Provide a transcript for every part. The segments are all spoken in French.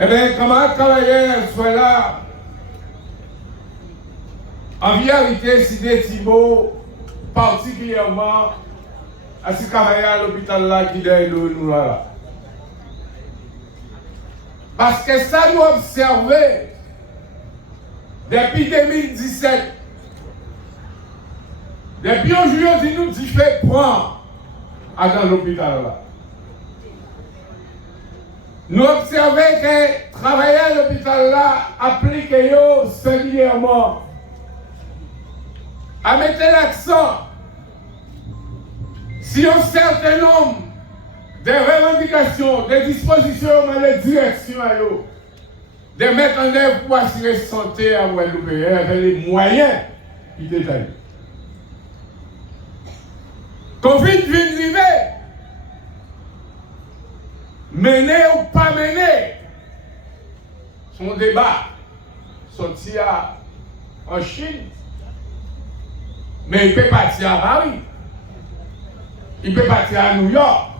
Eh bien, comment travailler soit là, en vérité, si des Thibault, particulièrement, à ce travailler à l'hôpital là qui est nous là. Parce que ça nous observé depuis 2017. Depuis aujourd'hui, nous dit fait prendre dans l'hôpital là. Nous observons que travailler à l'hôpital là applique singulièrement à mettre l'accent sur un certain nombre de revendications, de dispositions dans les directions de mettre en œuvre pour assurer la santé à Guadeloupe avec les moyens qui détaillent. Covid vient arriver. Mener ou pas mener, son débat sorti en Chine, mais il peut partir à Paris, il peut partir à New York.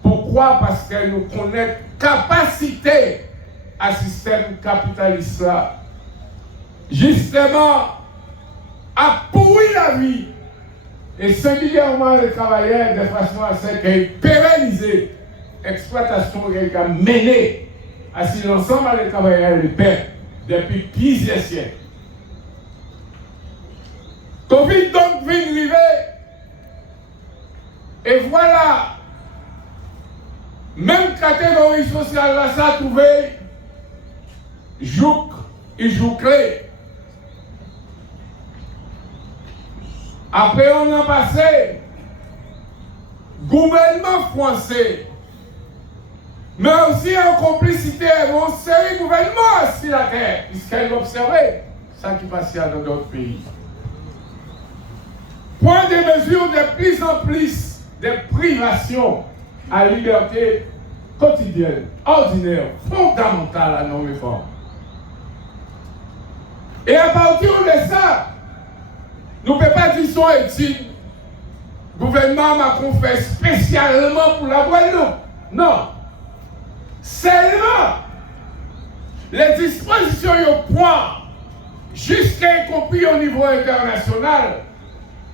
Pourquoi? Parce que nous connaissons capacité à système capitaliste là, justement à pourrir la vie et singulièrement les travailleurs de façon à ce qu'ils pérennisent exploitation qui a mené à si l'ensemble des travailleurs de paix depuis plusieurs siècles. Covid donc vient arriver et voilà, même catégorie sociale là, ça a trouvé joue clé. Après on a passé gouvernement français, mais aussi en complicité avec une série de gouvernements sur la terre, puisqu'elle observait ça qui passait dans d'autres pays. Point des mesures de plus en plus de privation à la liberté quotidienne, ordinaire, fondamentale à nos réformes. Et à partir de ça, nous ne pouvons pas dire son étude. Le gouvernement Macron fait spécialement pour la Guadeloupe. Non. Seulement, les dispositions au point, jusqu'à y compris au niveau international,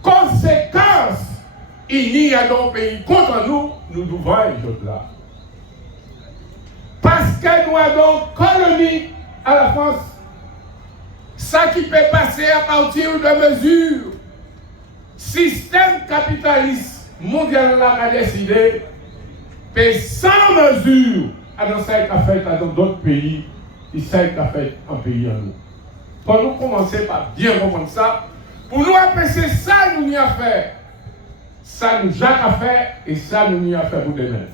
conséquences, il y a dans le pays contre nous, nous devons être là. Parce que nous avons colonie à la France, ça qui peut passer à partir de mesures, système capitaliste mondial là a décidé, mais sans mesure, dans ça qui a fait dans d'autres pays, et ça qui a fait en pays en nous. Pour nous commencer par bien comprendre ça, pour nous apprécier ça, nous n'y a fait. Ça nous Jacques a fait et ça nous n'y a fait pour demain.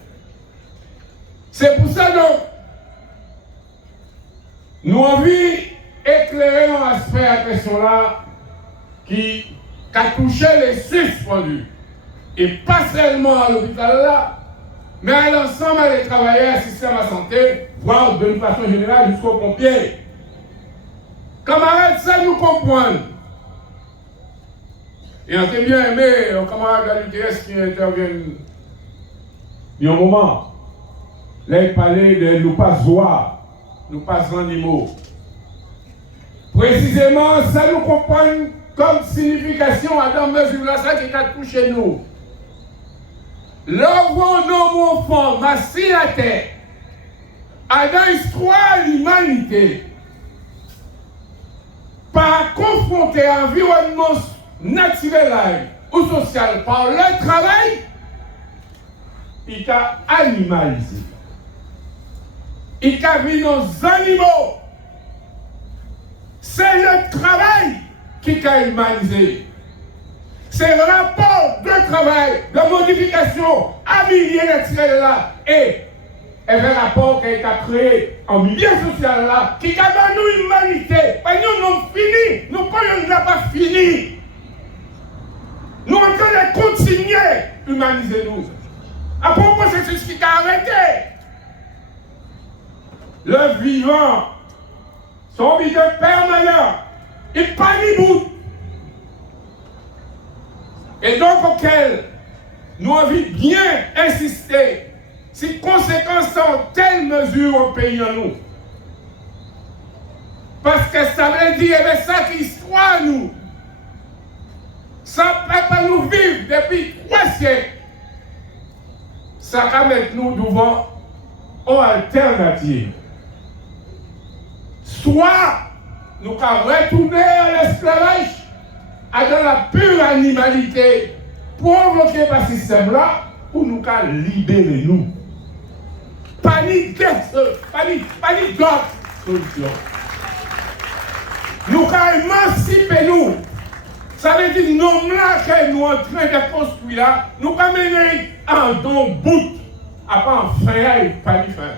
C'est pour ça donc, nous avons envie d'éclairer un aspect à la question là qui a touché les suspendus. Et pas seulement à l'hôpital là, mais à l'ensemble des travailleurs du système de santé, voire de façon générale jusqu'aux pompiers. Camarades, ça nous comprendre. Et on a bien aimé un camarade de l'UTS qui intervient il y a un moment. Là, il parlait de nous pas voir, nous pas animaux. Précisément, ça nous comprend comme signification à dans mesure là, ça qui a touché nous. L'envoi nos enfants, masser la terre, à dans l'histoire de l'humanité, par confronter à l'environnement naturel ou social par le travail, il t'a animalisé. Il t'a vu nos animaux. C'est le travail qui t'a humanisé. C'est le rapport de travail, de modification à milieu naturel là et le rapport qui a été créé en milieu social là qui a donné nous humanité. Nous n'avons fini, nous n'avons pas fini. Nous sommes en train de continuer à humaniser nous. À propos, c'est ce qui t'a arrêté. Le vivant, son milieu permanent, il n'est pas ni bout. Et donc, auquel nous avons bien insisté, ces conséquences sont tellement quelle mesure au pays en nous. Parce que ça veut dire, mais ça qui soit nous. Ça ne peut pas nous vivre depuis 3 siècles. Ça va mettre nous devant une alternative. Soit nous allons retourner à l'esclavage, à dans la pure animalité provoquée par ce système-là, ou nous allons libérer nous. Pas ni d'autres solutions. Nous allons émanciper nous. Ça veut dire que nous, là, que nous sommes en train de construire là, nous allons mener un don bout, à part en fin et pas de fin.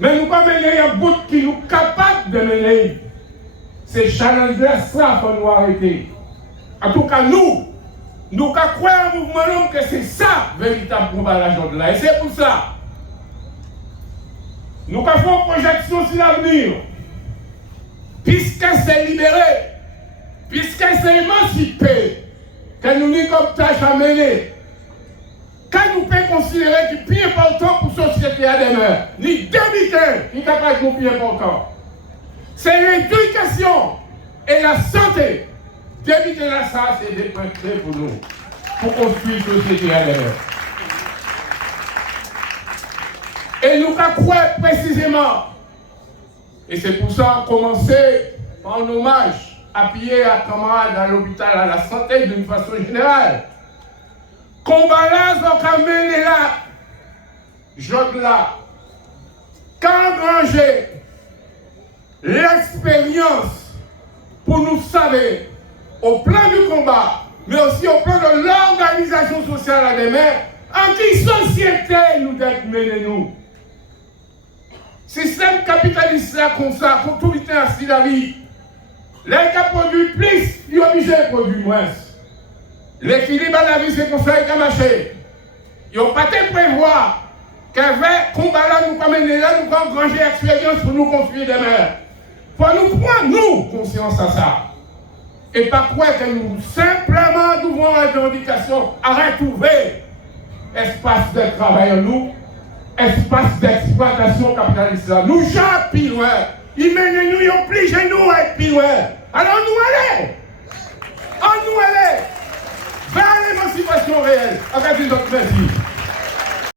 Mais nous allons mener un bout qui nous est capable de mener. Ces challenges-là, ça, il faut nous arrêter. En tout cas, nous croyons au mouvement que c'est ça, véritable combat la journée là. Et c'est pour ça. Nous avons une projection sur l'avenir. Puisque c'est libéré, puisque c'est émancipé, que nous n'y comme tâche à mener, quand nous pouvons considérer que le plus important pour la société à demain, ni d'éviter, ni capable de plus important, c'est l'éducation et la santé. D'éviter là, ça, c'est des points clés pour nous, pour construire la société à demain. Et nous croyons précisément, et c'est pour ça qu'on commence par un hommage appuyé à camarades à l'hôpital, à la santé d'une façon générale. Combat là, donc amener là, jode là, qu'engranger l'expérience pour nous savoir au plan du combat, mais aussi au plan de l'organisation sociale à demain, en quelle société nous devons mener nous. Système capitaliste là comme ça, pour tout le temps ainsi la vie. Les qui produisent plus, ils sont obligés de produire moins. L'équilibre de la vie, c'est comme ça qu'il a marché. Ils n'ont pas de prévoir qu'avec combat là, nous allons mener là, nous allons engranger l'expérience pour nous construire demain. Il faut nous prendre, nous, conscience à ça. Et pas croire que nous simplement devons la revendication à retrouver espace de travail en nous, espace d'exploitation capitaliste. Nous sommes plus loin. Ils mènent nous, ils obligent nous à être plus loin. Alors nous allons. On nous allons vers l'émancipation réelle. Avec les autres, merci.